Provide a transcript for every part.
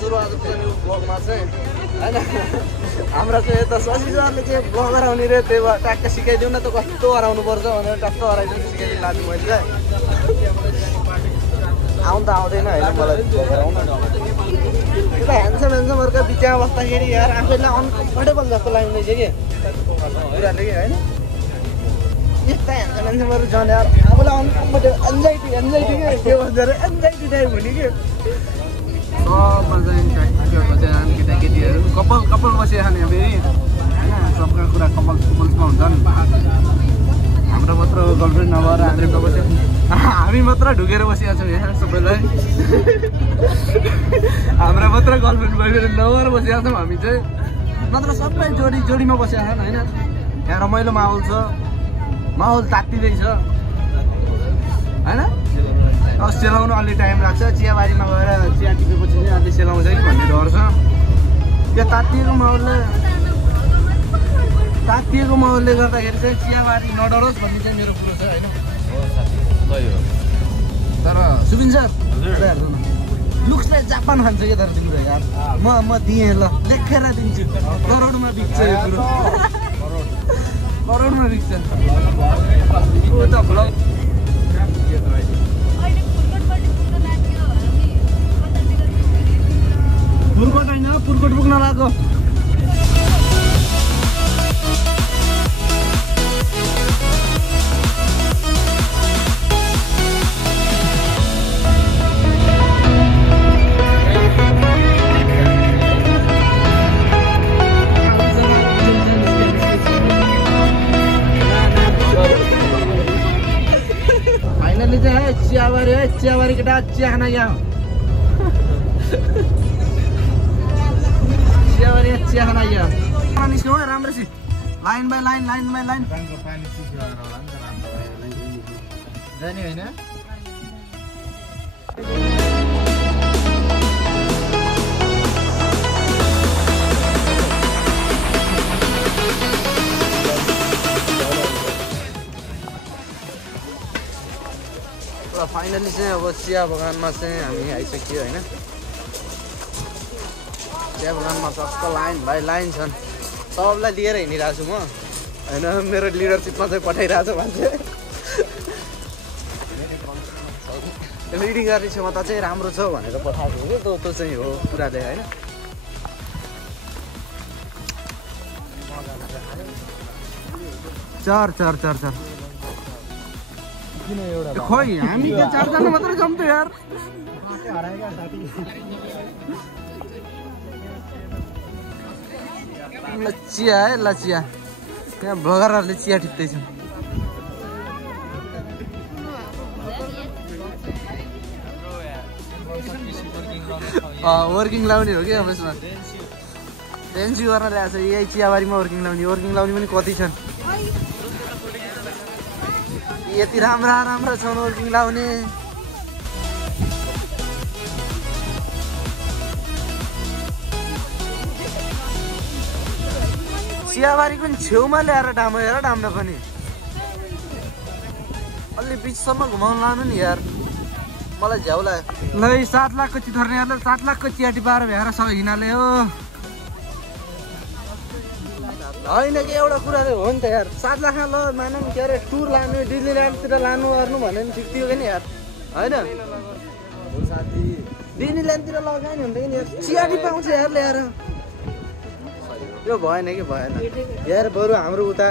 ज्वरो आज पुग्ने ब्लगमा चाहिँ हैन हाम्रो चाहिँ यता शशि सरले चाहिँ ब्लगर आउने रे त्यही भएर ट्याक्क सिकाइदिउँ न त कस्तो हराउनु पर्छ भनेर ट्याक्क हराइदिउँ सिकाइदिनु लाग्यो मैले चाहिँ आउनु त आउँदैन होइन मलाई ब्लगर आउनु त्यो त ह्यान्डसमहरूका बिचमा बस्दाखेरि यार आफैलाई अनकम्फर्टेबल जस्तो लाग्दैछ कि कुराले कि होइन यस्ता ह्यान्डसमहरू झन् यार आफूलाई अनकम्फर्टेबल एन्जाइटी के भन्छ अरे एन्जाइटी टाइप हुने कि केटाकेटीहरू कपाल बसिया खाने फेरि होइन सबका कुरा कपालमा हुन्छन् हाम्रो मात्र गर्लफ्रेन्ड नभएर आन्द्रेको बस्यो हामी मात्र ढुकेर बसिरहेको छौँ यहाँ सबैलाई हाम्रो मात्र गर्लफ्रेन्ड बोयफ्रेन्ड नभएर बसिरहेको छौँ हामी चाहिँ नत्र सबै जोडीमा बसिरहेको छन् होइन यहाँ रमाइलो माहौल छ माहौल तात्तिँदैछ होइन सेलाउनु अलि टाइम लाग्छ चियाबारीमा गएर चिया टिपेपछि चाहिँ अलि सेलाउँछ कि भन्ने डर छ यो तात्तिएको माहौलले गर्दाखेरि चाहिँ चियाबारी नडरोस् भन्ने चाहिँ मेरो कुरो छ होइन तर सुबिन सर लुक्सलाई जापान खान्छ क्या तर तिम्रो यार म दिएँ ल लेखेर दिन्छु करोडमा बिक्छ यो कुरो करोडमा बिक्छ पुर्कोट होइन पुर्कोट पुग्न लाग्यो फाइनली चाहिँ चियाबारी केटा चिया खाना यहाँ चिया खाना यहाँ निस्क्यौँ है राम्रोसी लाइन बाई लाइन जाने होइन फाइनली चाहिँ अब चिया बगानमा चाहिँ हामी आइसक्यो होइन चिया बगानमा टक्क लाइन बाई लाइन छन् सबलाई लिएर हिँडिरहेको छु म होइन मेरो लिडरसिपमा चाहिँ पठाइरहेको छ मान्छे रिडिङ गर्ने क्षमता चाहिँ राम्रो छ भनेर पठाएको हो त्यो चाहिँ हो कुराले होइन चार खोइ हामी त चारजना मात्रै छौँ त यार चिया है ल चिया त्यहाँ भगरहरूले चिया टिप्दैछन् वर्किङ लाउने हो कि अब यसमा एनजिओ गर्न ल्याएको छ यही चियाबारीमा वर्किङ लाउने पनि कति छन् यति राम्रा छन् वर्किङ लाउने चियाबारी पनि छेउमा ल्याएर डाम्न पनि अलि बिचसम्म घुमाउनु लानु नि यार मलाई झ्याउ लाग्यो ल 7 लाखको चिथर्नेहरूले 7 लाखको चिया टिपाएर भ्याएर सबै हिनाले हो होइन कि एउटा कुराले हो नि त यार 7 लाखमा ल मानौँ के अरे टुर लानु डिज्नील्यान्डतिर लानु गर्नु भने पनि ठिक थियो नि यार होइन डिज्नील्यान्डतिर लगायो नि हुन्छ कि यार चिया टिपाउँछ यार ल्याएर यो भएन कि भएन यार बरु हाम्रो उता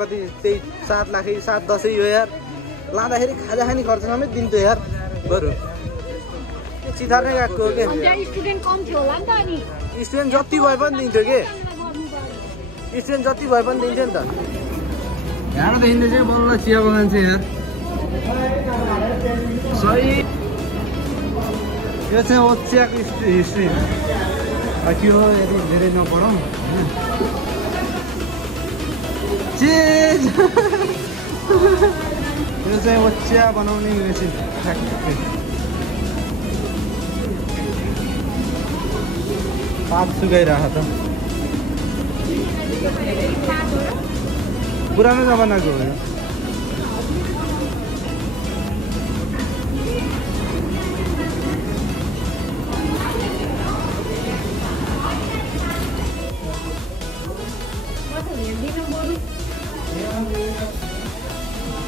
कति त्यही 7 लाख 7-10 हो यार लाँदाखेरि खाजा खाने खर्च समेत दिन्थ्यो यार बरु चिथार्ने गएको हो कि स्टुडेन्ट जति भए पनि दिन्थ्यो कि स्टुडेन्ट जति भए पनि दिन्थ्यो नि त यहाँ देखिँदै चाहिँ बल्ल चिया बगान छ यार सही यो चाहिँ चियाको हिस्ट्री के हो यदि धेरै नपढौँ चेज यो चाहिँ चिया बनाउने मेसिन पात सुकाइरहेको त पुरानो जमानाको हो यो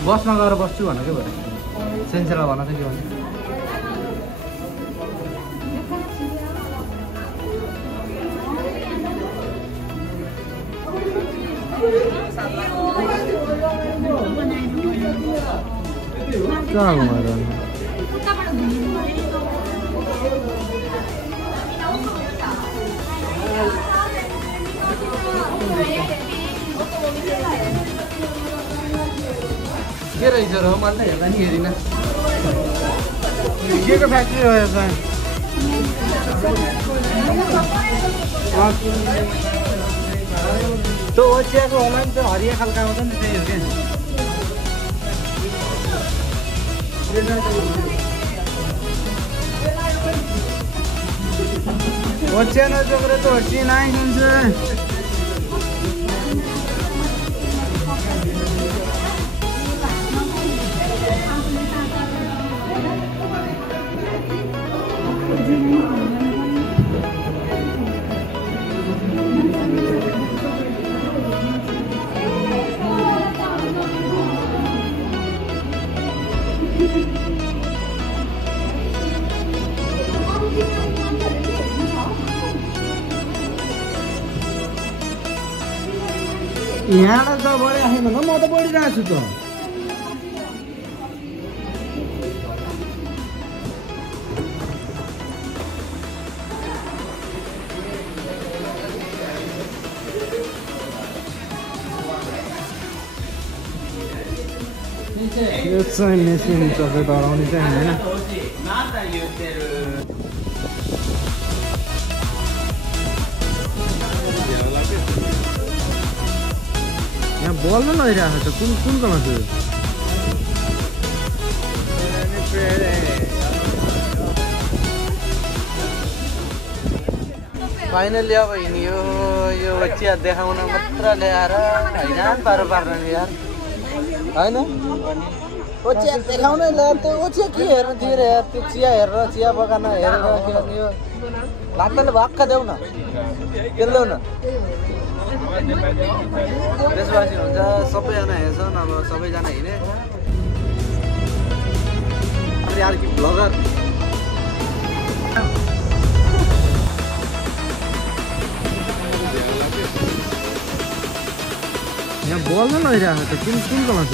बसमा गएर बस्छु भनेको भएर सेन्सेलाई भन्न चाहिँ के भन्नु कहाँ घुमाएर के रहेछ र मैले त हेर्दा नि हेरिनँ के को फ्याक्ट्री हो यो चाहिँ त्यो ओचियाको होला नि त हरिया खालको आउँछ नि त्यही हो क्या ओचिया नजोग्रे त चिना आइन्छ यहाँलाई त बढिराखेको म त बढिरहेको छु त यो चाहिँ मेसिन तपाईँ डराउने चाहिँ होइन यहाँ बल्ल लगिरहेको छ कुन कमा छ फाइनली अब हिँड्यो यो चिया देखाउन मात्र ल्याएर हैरान पार्ने यार होइन ओचिया देखाउनै ल्याएर त्यो ओचिया के हेर्नु थियो रे यार त्यो चिया हेरेर चिया बगान हेरेर के गर्ने हो लात्ताले भक्का देऊ न त्यसले न देशवासी हुन्छ सबैजना हेर्छन् अब सबैजना हिँडे यार कि ब्लगर यहाँ बल्न लगिरहेको छ कुन कमा छ